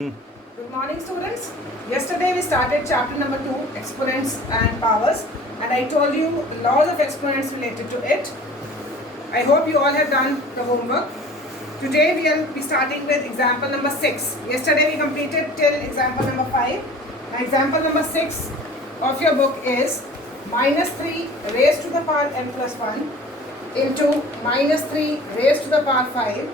Good morning, students. Yesterday we started chapter number 2, exponents and powers, and I told you the laws of exponents related to it. I hope you all have done the homework. Today we will be starting with example number 6. Yesterday we completed till example number 5. Now example number 6 of your book is minus 3 raised to the power n plus 1 into minus 3 raised to the power 5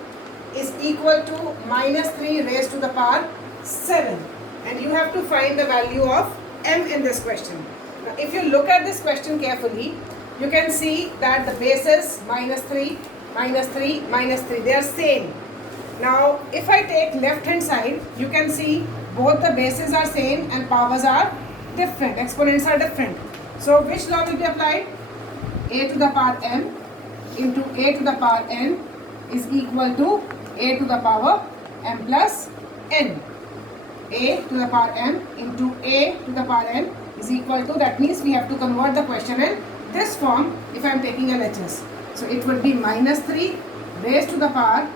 is equal to minus 3 raised to the power 7, and you have to find the value of m in this question. Now if you look at this question carefully, you can see that the bases minus 3, minus 3, minus 3, they are same. Now if I take left hand side, you can see both the bases are same and powers are different, exponents are different. So which law will be applied? A to the power m into a to the power n is equal to a to the power m plus n. A to the power m into a to the power n is equal to, that means we have to convert the question in this form if I am taking LHS. So it will be minus 3 raised to the power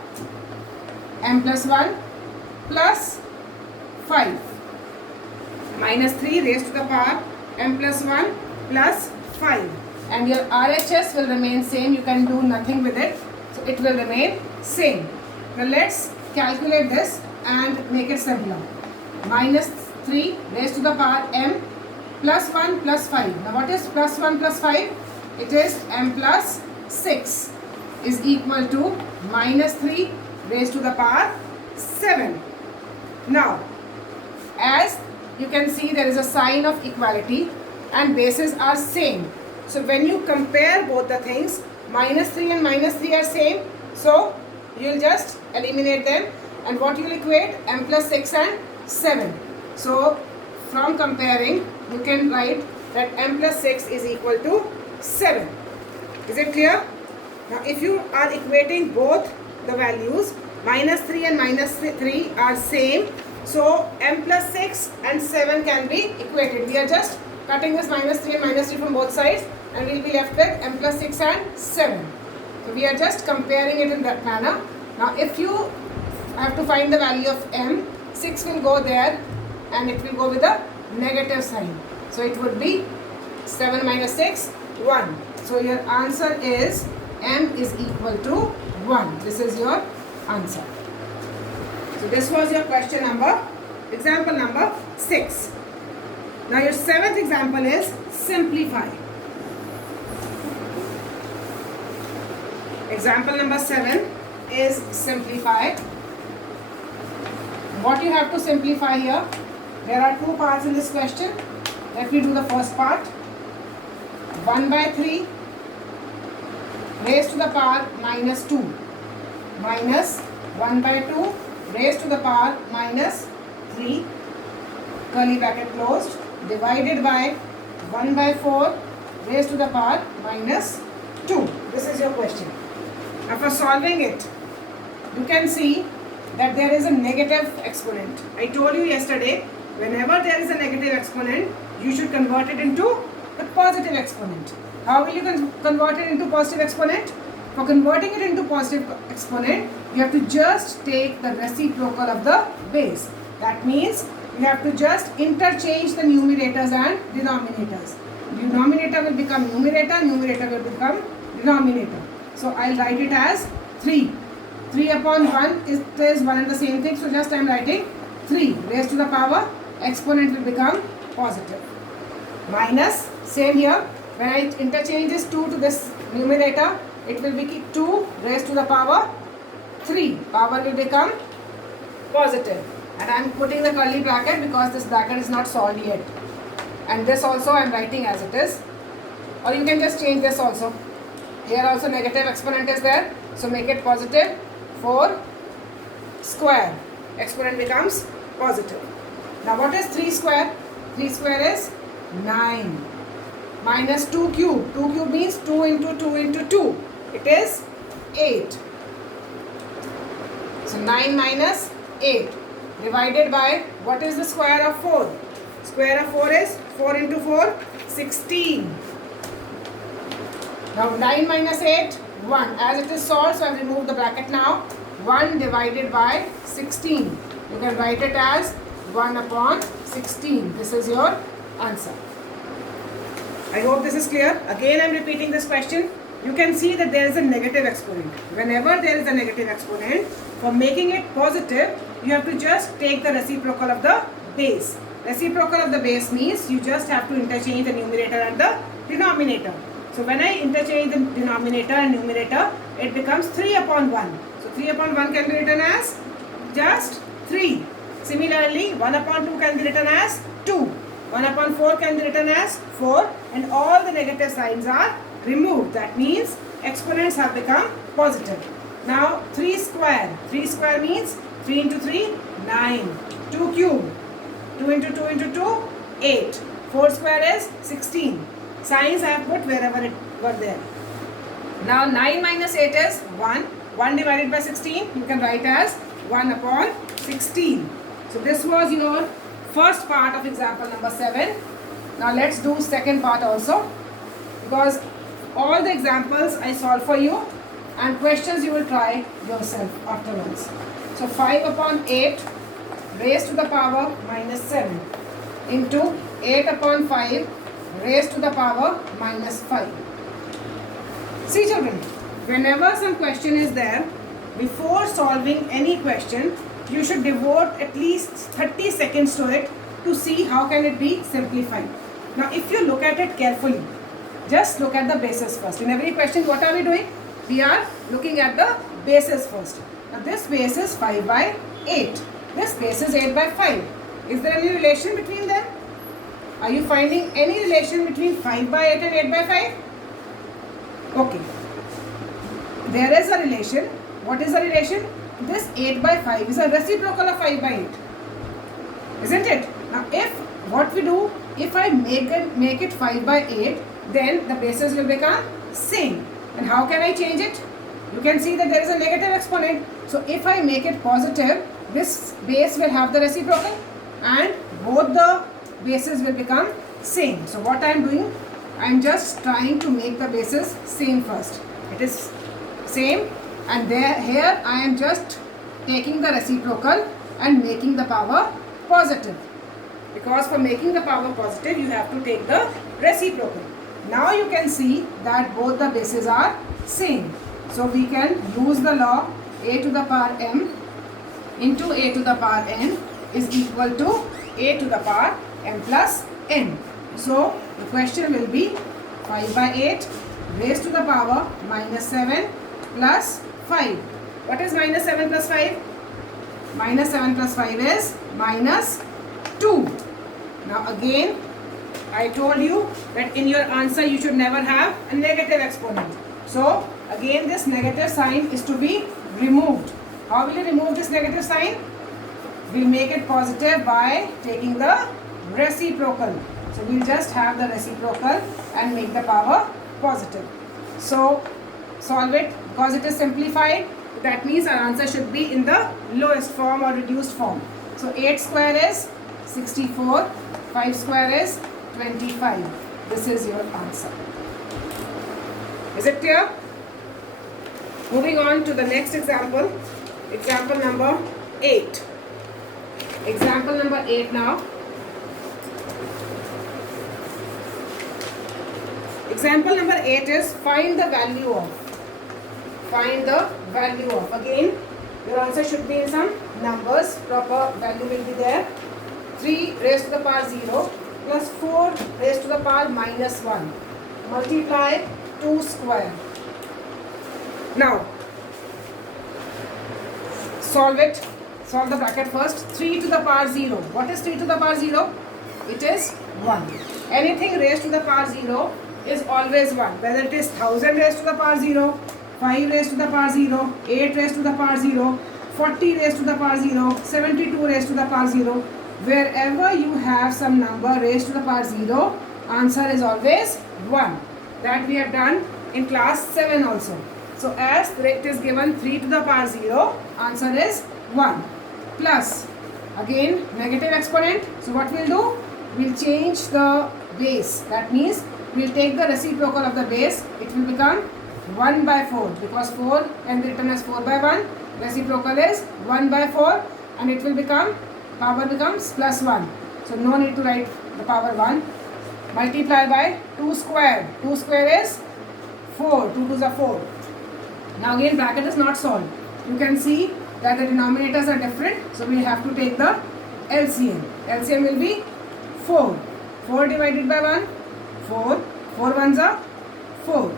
m plus 1 plus 5. Minus 3 raised to the power m plus 1 plus 5. And your RHS will remain same, you can do nothing with it. So it will remain same. Now let's calculate this and make it simpler. Minus 3 raised to the power m plus 1 plus 5. Now what is plus 1 plus 5? It is m plus 6 is equal to minus 3 raised to the power 7. Now as you can see, there is a sign of equality and bases are same. So when you compare both the things, minus 3 and minus 3 are same. So you will just eliminate them, and what you will equate? M plus 6 and 7. So from comparing, you can write that m plus 6 is equal to 7. Is it clear? Now if you are equating both the values, minus 3 and minus 3 are same. So m plus 6 and 7 can be equated. We are just cutting this minus 3 and minus 3 from both sides, and we will be left with m plus 6 and 7. So we are just comparing it in that manner. Now if you have to find the value of m, 6 will go there and it will go with a negative sign. So it would be 7 minus 6, 1. So your answer is m is equal to 1. This is your answer. So this was your question number, example number 6. Now your 7th example is simplify. Example number 7 is simplify. What you have to simplify here, there are two parts in this question. Let me do the first part. 1 by 3 raised to the power minus 2 minus 1 by 2 raised to the power minus 3, curly bracket closed, divided by 1 by 4 raised to the power minus 2. This is your question. Now for solving it, you can see that there is a negative exponent. I told you yesterday, whenever there is a negative exponent, you should convert it into the positive exponent. How will you convert it into positive exponent? For converting it into positive exponent, you have to just take the reciprocal of the base. That means you have to just interchange the numerators and denominators. Denominator will become numerator, numerator will become denominator. So I'll write it as 3. 3 upon 1 is one and the same thing. So just I am writing 3 raised to the power, exponent will become positive. Minus, same here. When I interchange this 2 to this numerator, it will be 2 raised to the power 3. Power will become positive. And I am putting the curly bracket because this bracket is not solved yet. And this also I am writing as it is. Or you can just change this also. Here also negative exponent is there. So make it positive. 4 square. Exponent becomes positive. Now what is 3 square? 3 square is 9. Minus 2 cube. 2 cube means 2 into 2 into 2. It is 8. So 9 minus 8 divided by, what is the square of 4? Square of 4 is 4 into 4, 16. Now 9 minus 8, 1. As it is solved, so I have removed the bracket now. 1 divided by 16. You can write it as 1 upon 16. This is your answer. I hope this is clear. Again, I am repeating this question. You can see that there is a negative exponent. Whenever there is a negative exponent, for making it positive, you have to just take the reciprocal of the base. Reciprocal of the base means you just have to interchange the numerator and the denominator. So when I interchange the denominator and numerator, it becomes 3 upon 1. So 3 upon 1 can be written as just 3. Similarly, 1 upon 2 can be written as 2. 1 upon 4 can be written as 4, and all the negative signs are removed. That means exponents have become positive. Now 3 square. 3 square means 3 into 3, 9. 2 cube. 2 into 2 into 2, 8. 4 square is 16. Signs I have put wherever it were there. Now 9 minus 8 is 1. 1 divided by 16 you can write as 1 upon 16. So this was your first part of example number 7. Now let's do second part also, because all the examples I solve for you and questions you will try yourself afterwards. So 5 upon 8 raised to the power minus 7 into 8 upon 5 raised to the power minus 5. See children, whenever some question is there, before solving any question, you should devote at least 30 seconds to it to see how can it be simplified. Now if you look at it carefully, just look at the bases first. In every question, what are we doing? We are looking at the bases first. Now this base is 5 by 8. This base is 8 by 5. Is there any relation between them? Are you finding any relation between 5 by 8 and 8 by 5? Okay. There is a relation. What is the relation? This 8 by 5 is a reciprocal of 5 by 8. Isn't it? Now if what we do, if I make it 5 by 8, then the bases will become same. And how can I change it? You can see that there is a negative exponent. So if I make it positive, this base will have the reciprocal and both the bases will become same. So what I am doing, I am just trying to make the bases same first. It is same, and here I am just taking the reciprocal and making the power positive. Because for making the power positive, you have to take the reciprocal. Now you can see that both the bases are same. So we can use the law a to the power m into a to the power n is equal to a to the power m plus n. So the question will be 5 by 8 raised to the power minus 7 plus 5. What is minus 7 plus 5? Minus 7 plus 5 is minus 2. Now again, I told you that in your answer you should never have a negative exponent. So again this negative sign is to be removed. How will you remove this negative sign? We'll make it positive by taking the reciprocal. So we'll just have the reciprocal and make the power positive. So solve it. Because it is simplified, that means our answer should be in the lowest form or reduced form. So 8 square is 64, 5 square is 25. This is your answer. Is it clear? Moving on to the next example. Example number 8. Example number 8 now. Example number 8 is find the value of. Find the value of. Again, your answer should be in some numbers. Proper value will be there. 3 raised to the power 0 plus 4 raised to the power minus 1. Multiply 2 square. Now, solve it. Solve the bracket first. 3 to the power 0. What is 3 to the power 0? It is 1. Anything raised to the power 0 is always 1. Whether it is 1000 raised to the power 0, 5 raised to the power 0, 8 raised to the power 0, 40 raised to the power 0, 72 raised to the power 0. Wherever you have some number raised to the power 0, answer is always 1. That we have done in class 7 also. So as it is given 3 to the power 0, answer is 1. Plus, again negative exponent. So what we'll do? We'll change the base. That means we'll take the reciprocal of the base. It will become 1 by 4, because 4 can be written as 4 by 1. Reciprocal is 1 by 4. and it will become, power becomes plus 1. So no need to write the power 1. Multiply by 2 square. 2 square is 4. 2 2s are 4. Now again bracket is not solved. You can see that the denominators are different. So we have to take the LCM. LCM will be 4. 4 divided by 1, 4. 4 ones are 4.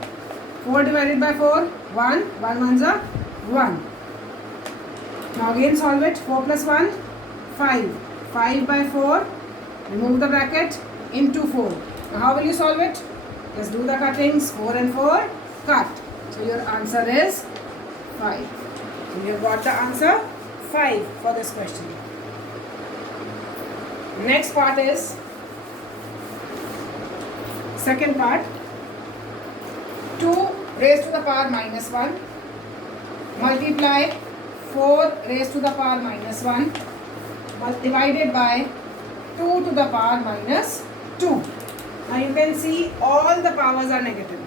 4 divided by 4, 1. 1 ones are 1. Now again solve it. 4 plus 1, 5. 5 by 4. Remove the bracket into 4. Now how will you solve it? Just do the cuttings. 4 and 4 cut. So your answer is 5. So you have got the answer 5 for this question. Next part is second part. 2 raised to the power minus 1 multiply 4 raised to the power minus 1 divided by 2 to the power minus 2. Now you can see all the powers are negative.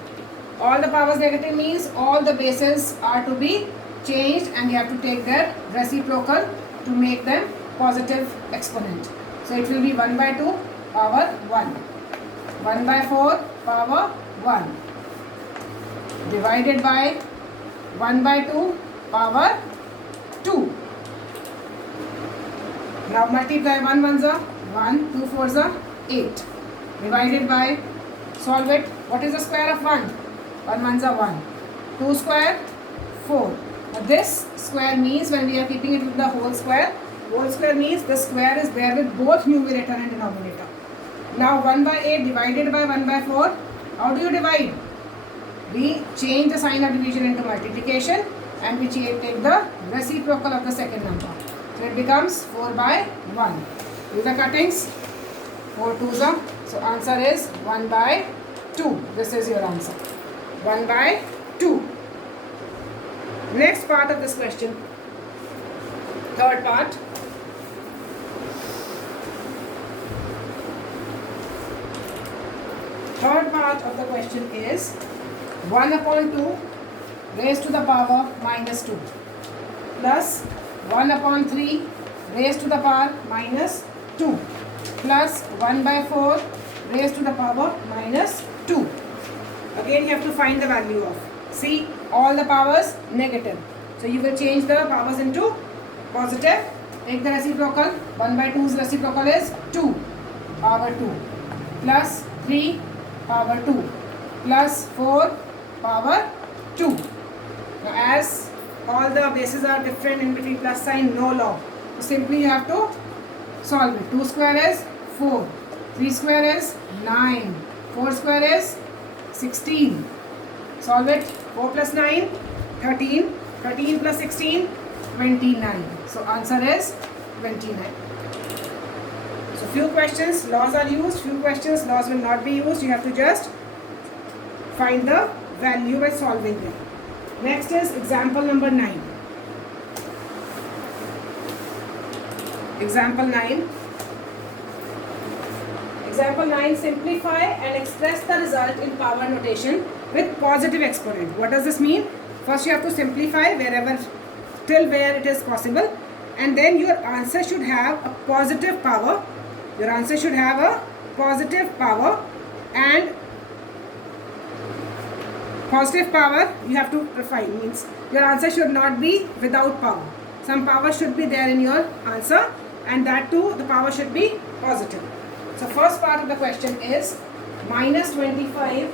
All the powers negative means all the bases are to be changed and you have to take their reciprocal to make them positive exponent. So it will be 1 by 2 power 1. 1 by 4 power 1 divided by 1 by 2 power 2. Now multiply 1 ones are 1, 2 fours are 8 divided by, solve it. What is the square of 1? 1 ones are 1. 2 square 4. Now this square means when we are keeping it with the whole square means the square is there with both numerator and denominator. Now 1 by 8 divided by 1 by 4. How do you divide? We change the sign of division into multiplication and we take the reciprocal of the second number. So it becomes 4 by 1. Do the cuttings. 4 2s are. So answer is 1 by 2. This is your answer. 1 by 2. Next part of this question. Third part. Third part of the question is 1 upon 2 raised to the power minus 2 plus 1 upon 3 raised to the power minus 2 plus 1 by 4 raised to the power minus 2. Again you have to find the value of. See, all the powers negative. So you will change the powers into positive. Take the reciprocal. 1 by 2's reciprocal is 2 power 2 plus 3 power 2 plus 4 power 2. Now as all the bases are different in between plus sign, no log. So simply you have to solve it. 2 square is 4. 3 square is 9. 4 square is 16. Solve it. 4 plus 9, 13. 13 plus 16, 29. So answer is 29. So few questions, laws are used. Few questions, laws will not be used. You have to just find the value by solving them. Next is example number 9. Example 9. Example 9, simplify and express the result in power notation with positive exponent. What does this mean? First you have to simplify wherever, till where it is possible, and then your answer should have a positive power. Your answer should have a positive power, and positive power you have to refine, means your answer should not be without power. Some power should be there in your answer, and that too the power should be positive. So first part of the question is minus 25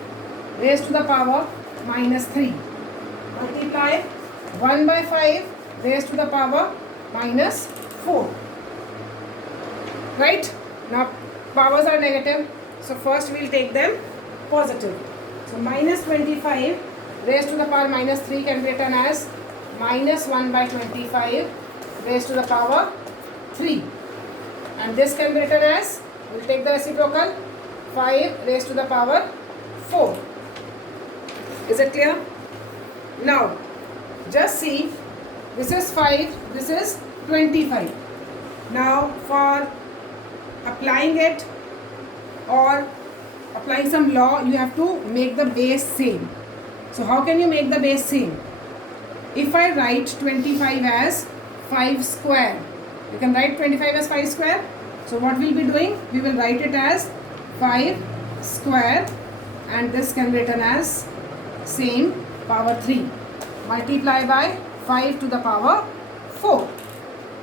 raised to the power minus 3 multiply 1 by 5 raised to the power minus 4. Right? Now powers are negative, so first we will take them positive. So minus 25 raised to the power minus 3 can be written as minus 1 by 25 raised to the power 3. And this can be written as, we will take the reciprocal, 5 raised to the power 4. Is it clear? Now, just see, this is 5, this is 25. Now, for applying it or applying some law, you have to make the base same. So, how can you make the base same? If I write 25 as 5 square, You can write 25 as 5 square. So what we'll be doing? We will write it as 5 square, and this can be written as same power 3. Multiply by 5 to the power 4.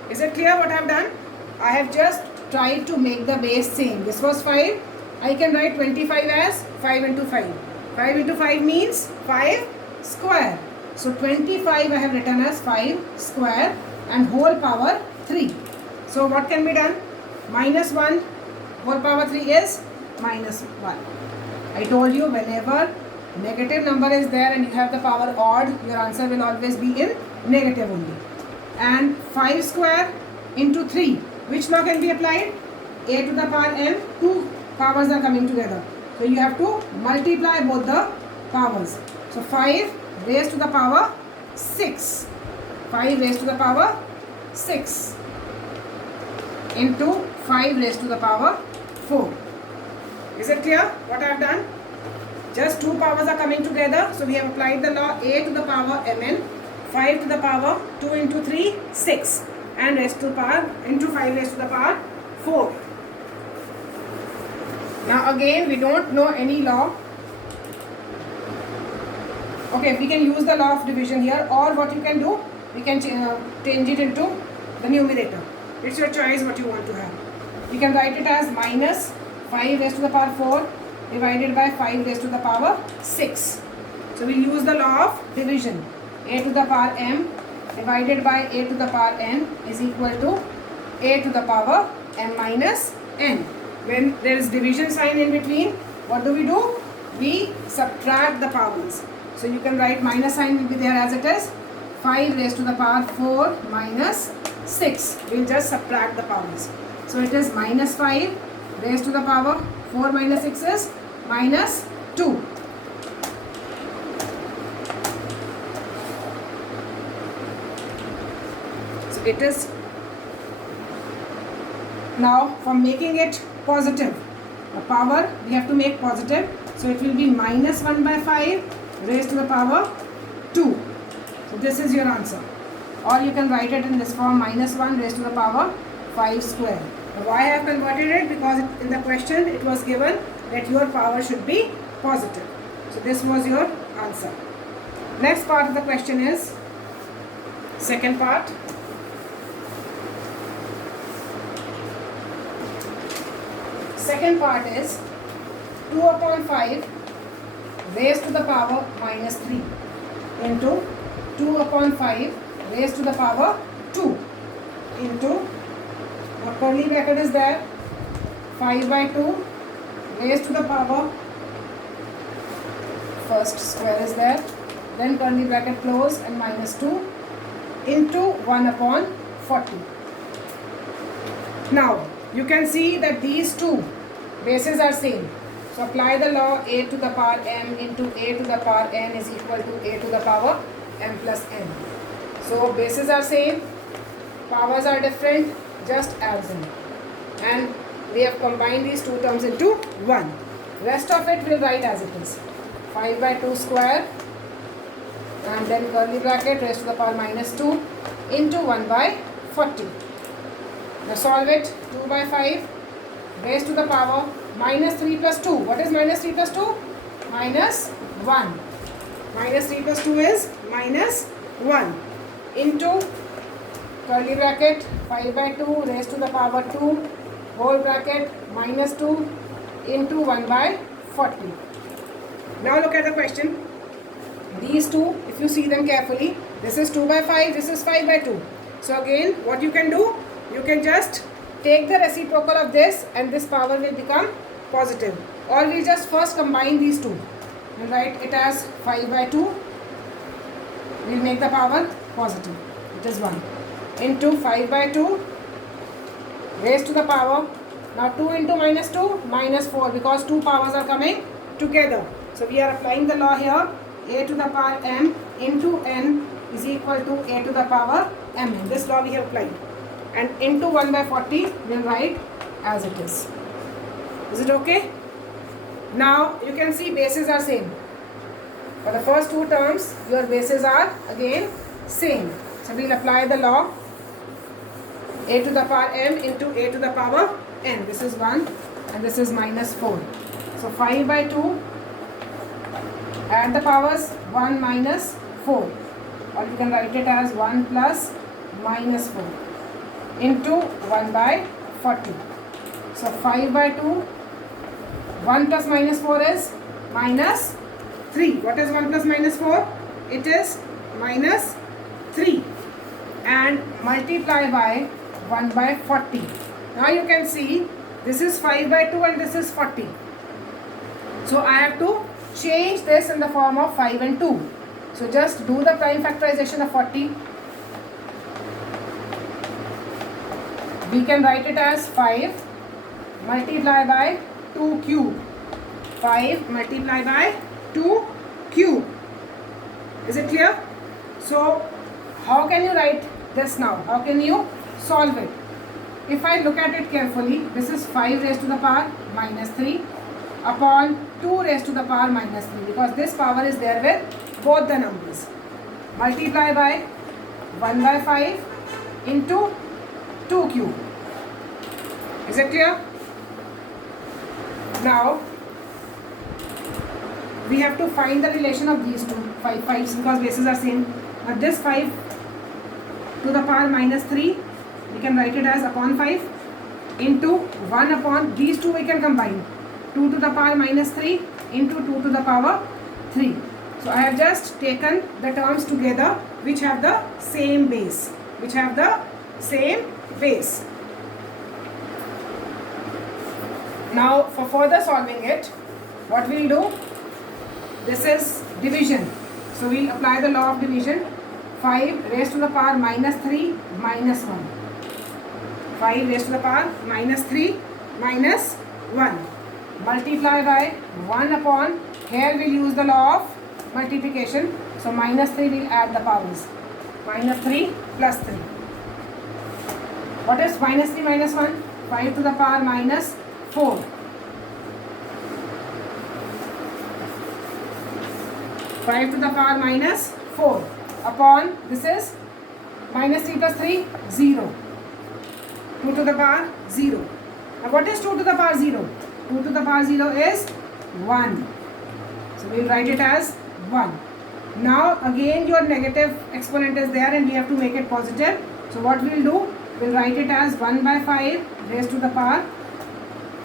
Is it clear what I have done? I have just tried to make the base same. This was 5. I can write 25 as 5 into 5. 5 into 5 means 5 square. So 25 I have written as 5 square and whole power 3. So what can be done? Minus 1 whole power 3 is minus 1. I told you whenever negative number is there and you have the power odd, your answer will always be in negative only. And 5 square into 3. Which law can be applied? A to the power m. Two powers are coming together. So you have to multiply both the powers. So 5 raised to the power 6. 5 raised to the power 6 into 5 raised to the power 4. Is it clear what I have done? Just two powers are coming together. So we have applied the law a to the power mn. 5 to the power 2 into 3, 6. And raised to the power into 5 raised to the power 4. Now again we don't know any law. Okay, we can use the law of division here, or what you can do, we can change it into the numerator. It's your choice what you want to have. You can write it as minus 5 raised to the power 4 divided by 5 raised to the power 6. So we use the law of division. A to the power m divided by a to the power n is equal to a to the power m minus n. When there is division sign in between, what do? We subtract the powers. So you can write minus sign will be there as it is. 5 raised to the power 4 minus 6. We will just subtract the powers. So it is minus 5 raised to the power 4 minus 6 is minus 2. So it is now for making it positive. The power we have to make positive. So it will be minus 1 by 5 raised to the power 2. So this is your answer. Or you can write it in this form, minus 1 raised to the power 5 square. Now why I have converted it? Because in the question it was given that your power should be positive. So this was your answer. Next part of the question is second part. Second part is 2 upon 5 raised to the power minus 3 into 2 upon 5 raised to the power 2 into, what curly bracket is there, 5 by 2 raised to the power, first square is there, then curly bracket close and minus 2 into 1 upon 40. Now you can see that these two bases are same. So apply the law a to the power m into a to the power n is equal to a to the power m plus n. So bases are same, powers are different, just add them. And we have combined these two terms into one. Rest of it we'll write as it is. 5 by 2 square and then curly bracket raised to the power minus 2 into 1 by 40. Now solve it. 2 by 5 raised to the power minus 3 plus 2. What is minus 3 plus 2? Minus 1. Minus 3 plus 2 is minus 1 into curly bracket 5 by 2 raised to the power 2 whole bracket minus 2 into 1 by 40. Now look at the question. These two, if you see them carefully, this is 2 by 5, this is 5 by 2. So again, what you can do, you can just take the reciprocal of this and this power will become positive. Or we'll just first combine these two. We'll write it as 5 by 2. We'll make the power positive. It is 1. Into 5 by 2 raised to the power. Now 2 into minus 2, minus 4, because two powers are coming together. So we are applying the law here. A to the power m into n is equal to a to the power mn. This law we have applied. And into 1 by 40 we'll write as it is. Is it okay? Now you can see bases are same. For the first two terms your bases are again same. So we'll apply the law a to the power m into a to the power n. This is 1 and this is minus 4. So 5 by 2, add the powers, 1 minus 4, or you can write it as 1 plus minus 4 into 1 by 40. So 5 by 2, 1 plus minus 4 is minus 3. What is 1 plus minus 4? It is minus 3, and multiply by 1 by 40. Now you can see this is 5 by 2 and this is 40. So I have to change this in the form of 5 and 2. So just do the prime factorization of 40. We can write it as 5 multiply by 2 cube. 5 multiply by 2 cube. Is it clear? So how can you write this now? How can you solve it? If I look at it carefully, this is 5 raised to the power minus 3 upon 2 raised to the power minus 3, because this power is there with both the numbers. Multiply by 1 by 5 into 2 cube. Is it clear? Now we have to find the relation of these two 5's because bases are same. Now this 5 to the power minus 3, we can write it as upon 5 into 1 upon these two we can combine. 2 to the power minus 3 into 2 to the power 3. So I have just taken the terms together which have the same base. Now for further solving it, what we'll do, this is division. So we'll apply the law of division. 5 raised to the power minus 3 minus 1. 5 raised to the power minus 3 minus 1. Multiply by 1 upon, here we'll use the law of multiplication. So minus 3 will add the powers. Minus 3 plus 3. What is minus 3 minus 1? 5 to the power minus 4. 5 to the power minus 4 upon, this is minus 3 plus 3, 0. 2 to the power 0. Now what is 2 to the power 0? 2 to the power 0 is 1. So we will write it as 1. Now again your negative exponent is there and we have to make it positive. So what we will do, we will write it as 1 by 5 raised to the power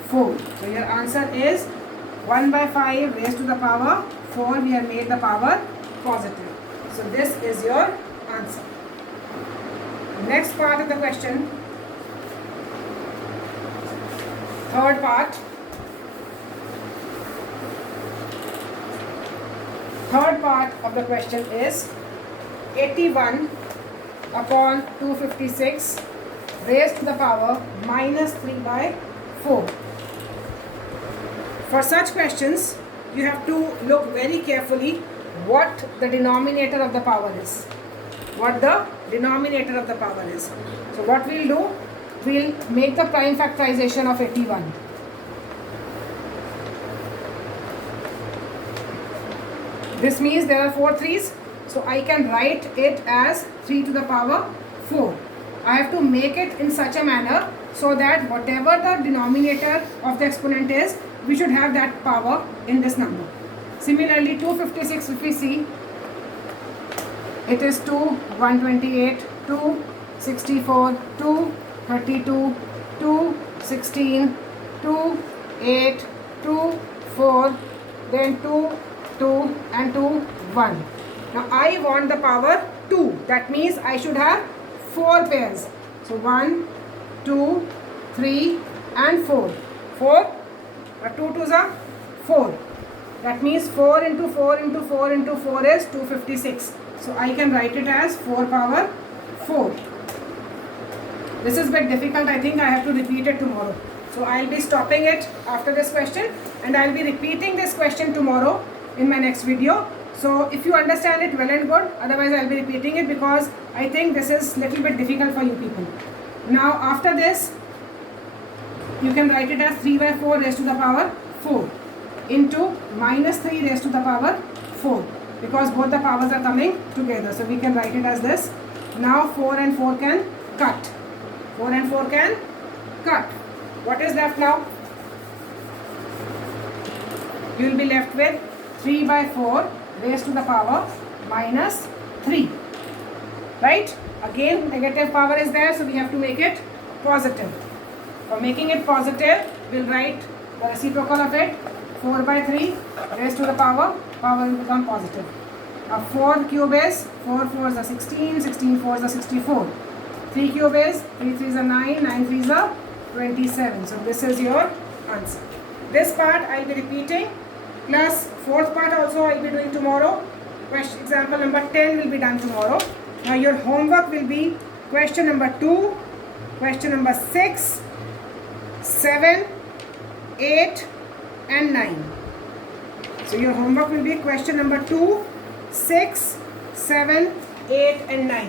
4. So your answer is 1 by 5 raised to the power 4. We have made the power positive. So this is your answer. Next part of the question, third part. Third part of the question is 81 upon 256 raised to the power minus 3 by 4. For such questions, you have to look very carefully what the denominator of the power is. What the denominator of the power is. So what we'll do, we'll make the prime factorization of 81. This means there are 4 3's. So I can write it as 3 to the power 4. I have to make it in such a manner so that whatever the denominator of the exponent is, we should have that power in this number. Similarly, 256, if we see, it is 2, 128, 2, 64, 2, 32, 2, 16, 2, 8, 2, 4, then 2, 2 and 2, 1. Now I want the power 2. That means I should have 4 pairs. So 1, 2, 3 and 4. 4, 2 2s are 4. That means 4 into 4 into 4 into 4 is 256. So I can write it as 4 power 4. This is a bit difficult. I think I have to repeat it tomorrow. So I will be stopping it after this question and I will be repeating this question tomorrow in my next video. So if you understand it, well and good. Otherwise I will be repeating it because I think this is little bit difficult for you people. Now after this, you can write it as 3 by 4 raised to the power 4 into minus 3 raised to the power 4 because both the powers are coming together. So we can write it as this. Now 4 and 4 can cut. 4 and 4 can cut. What is left now? You will be left with 3 by 4 raised to the power minus 3. Right? Again, negative power is there, so we have to make it positive. For making it positive, we'll write the reciprocal of it. 4 by 3 raised to the power will become positive. Now 4 cube is 4 4s are 16, 16 4s are 64. 3 cube is 3 3s are 9, 9 3s are 27. So this is your answer. This part I will be repeating, plus fourth part also I will be doing tomorrow. Example number 10 will be done tomorrow. Now your homework will be question number 2, question number 6, 7, 8 and 9. So your homework will be question number 2, 6, 7, 8 and 9.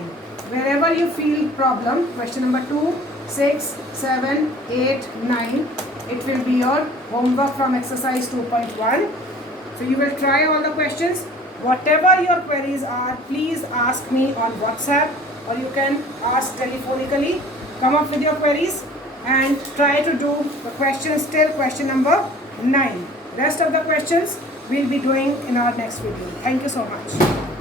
Wherever you feel problem, question number 2, 6, 7, 8, 9, it will be your homework from exercise 2.1. So you will try all the questions. Whatever your queries are, please ask me on WhatsApp, or you can ask telephonically. Come up with your queries and try to do the questions till question number 9. Rest of the questions we'll be doing in our next video. Thank you so much.